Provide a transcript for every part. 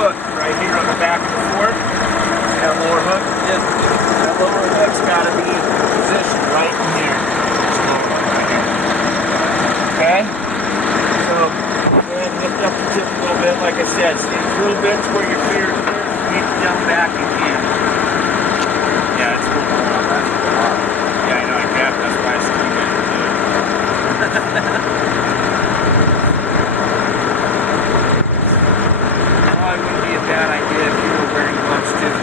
hook right here on the back of the fork. See that lower hook? Yes. That lower hook's got to be positioned right in here. Okay? So, go ahead and lift up the tip a little bit. Like I said, stand a little bit to where your feet are clear. If you need to jump back, you can. Yeah, it's a little more. That's a little hard. Yeah, I know. I grabbed. That's why I said you guys do it. Probably wouldn't be a bad idea if you were wearing gloves too.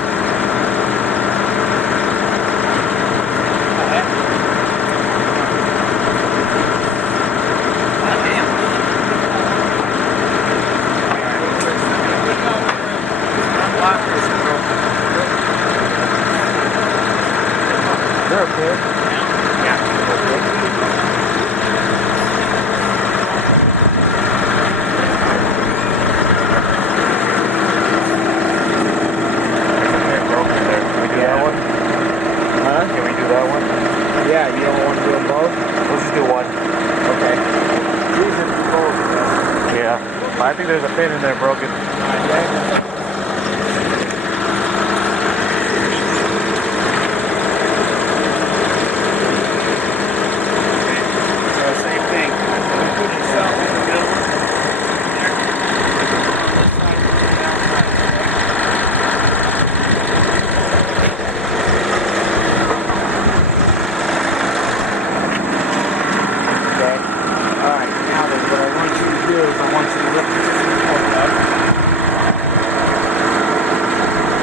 They're okay. Yeah. They're broken there. Can we do that one? Huh? Can we do that one? Yeah, you don't want to do them both? Let's just do one. Okay. These are both. Yeah. I think there's a pin in there broken.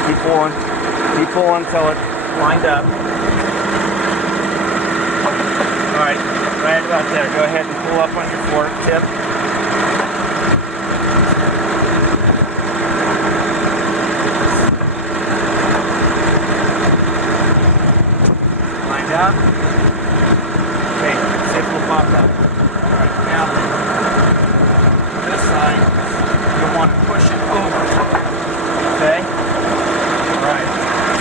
Keep pulling until it's lined up. Alright, right about there. Go ahead and pull up on your fork tip. Lined up. Okay, see if it'll pop up. Alright, now this side, you'll want to push it over. Okay? Right.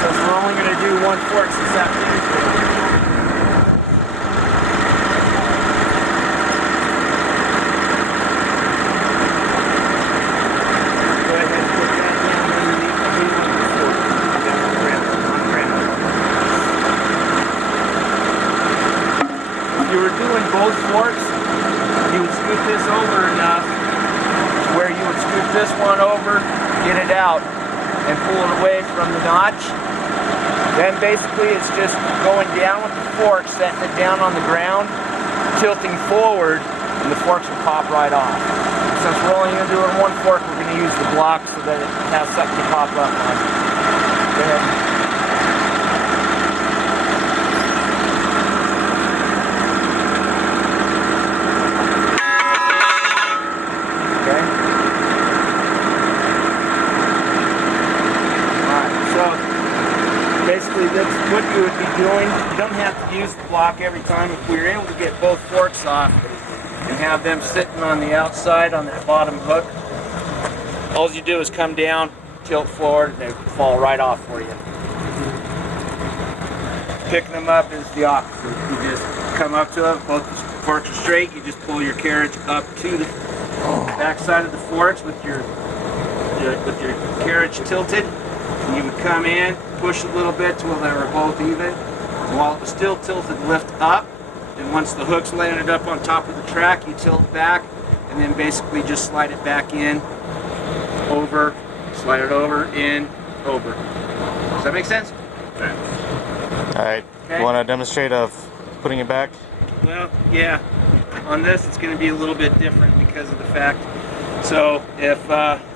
So we're only going to do one fork this afternoon. Go ahead and put that down underneath the heel of the fork. On ground. If you were doing both forks, you would scoot this over enough where you would scoot this one over, get it out, and pull it away from the notch. Then basically it's just going down with the fork, setting it down on the ground, tilting forward, and the forks will pop right off. Since we're only going to do it on one fork, we're going to use the block so that it has something to pop up on. Go ahead. Basically, that's what you would be doing. You don't have to use the block every time. If we were able to get both forks off and have them sitting on the outside on that bottom hook, all you do is come down, tilt forward, and they fall right off for you. Picking them up is the opposite. You just come up to them, both the forks are straight, you just pull your carriage up to the back side of the forks with your carriage tilted. And you would come in, push a little bit till they were both even. And while it was still tilted, lift up. And once the hook's landed up on top of the track, you tilt back, and then basically just slide it back in, over, slide it over, in, over. Does that make sense? Alright, okay. You want to demonstrate of putting it back? Well, yeah. On this, it's going to be a little bit different because of the fact. So if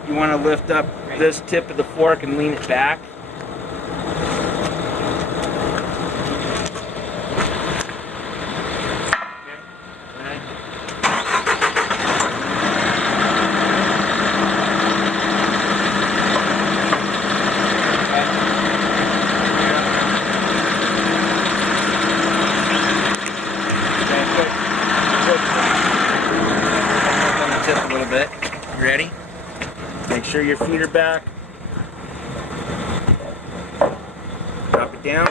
you want to lift up this tip of the fork and lean it back. Tip a little bit. You ready? Make sure your feet are back. Drop it down.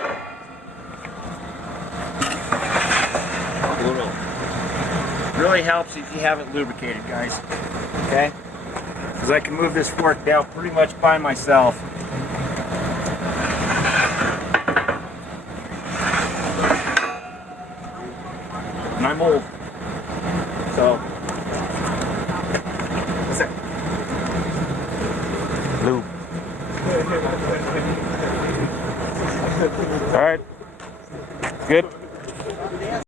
Really helps if you have it lubricated, guys. Okay? because I can move this fork out pretty much by myself. And I'm old. So, what's that? Lube. All right. Good. Yeah,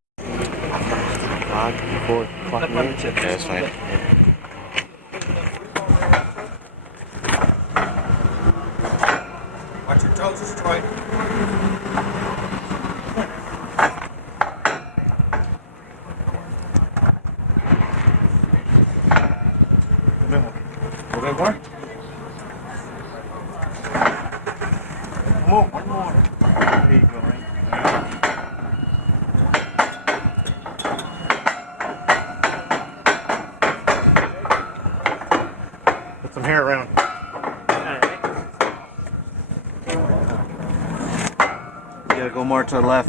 that's fine. Watch your toes, Troy. A little bit more. More, one more. There you go, right? Put some hair around. You gotta go more to the left.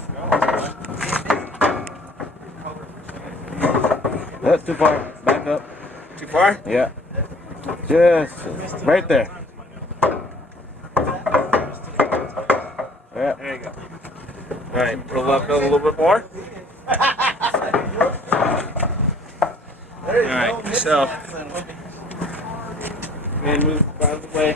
That's too far. Back up. Too far? Yeah. Just right there. Yeah. There you go. All right, roll up a little bit more. All right, so and move out of the way.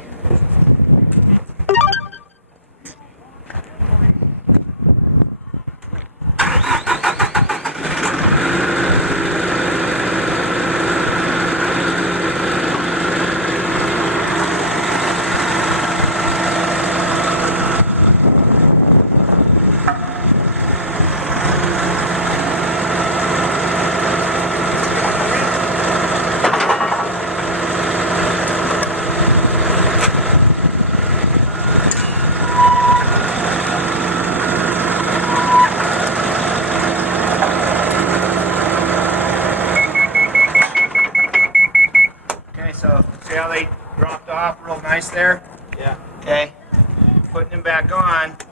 So see how they dropped off real nice there? Yeah. Okay. Putting them back on. Just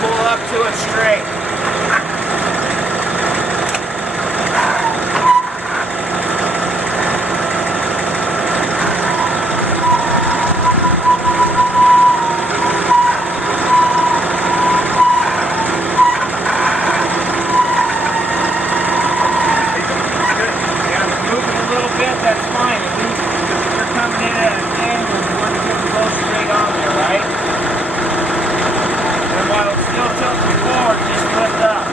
pull up to it straight. That's fine. At least you're coming in at an angle, you want to get them both straight on there, right? And while it's still tilting forward, just lift up.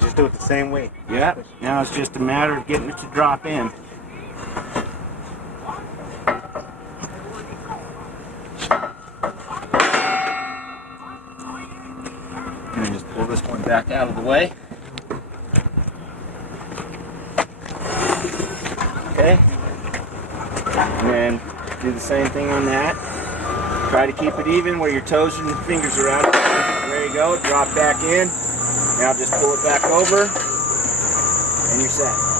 Just do it the same way. Yep. Now it's just a matter of getting it to drop in. And just pull this one back out of the way. Okay. And then do the same thing on that. Try to keep it even where your toes and fingers are out. There you go. Drop back in. Now just pull it back over. And you're set.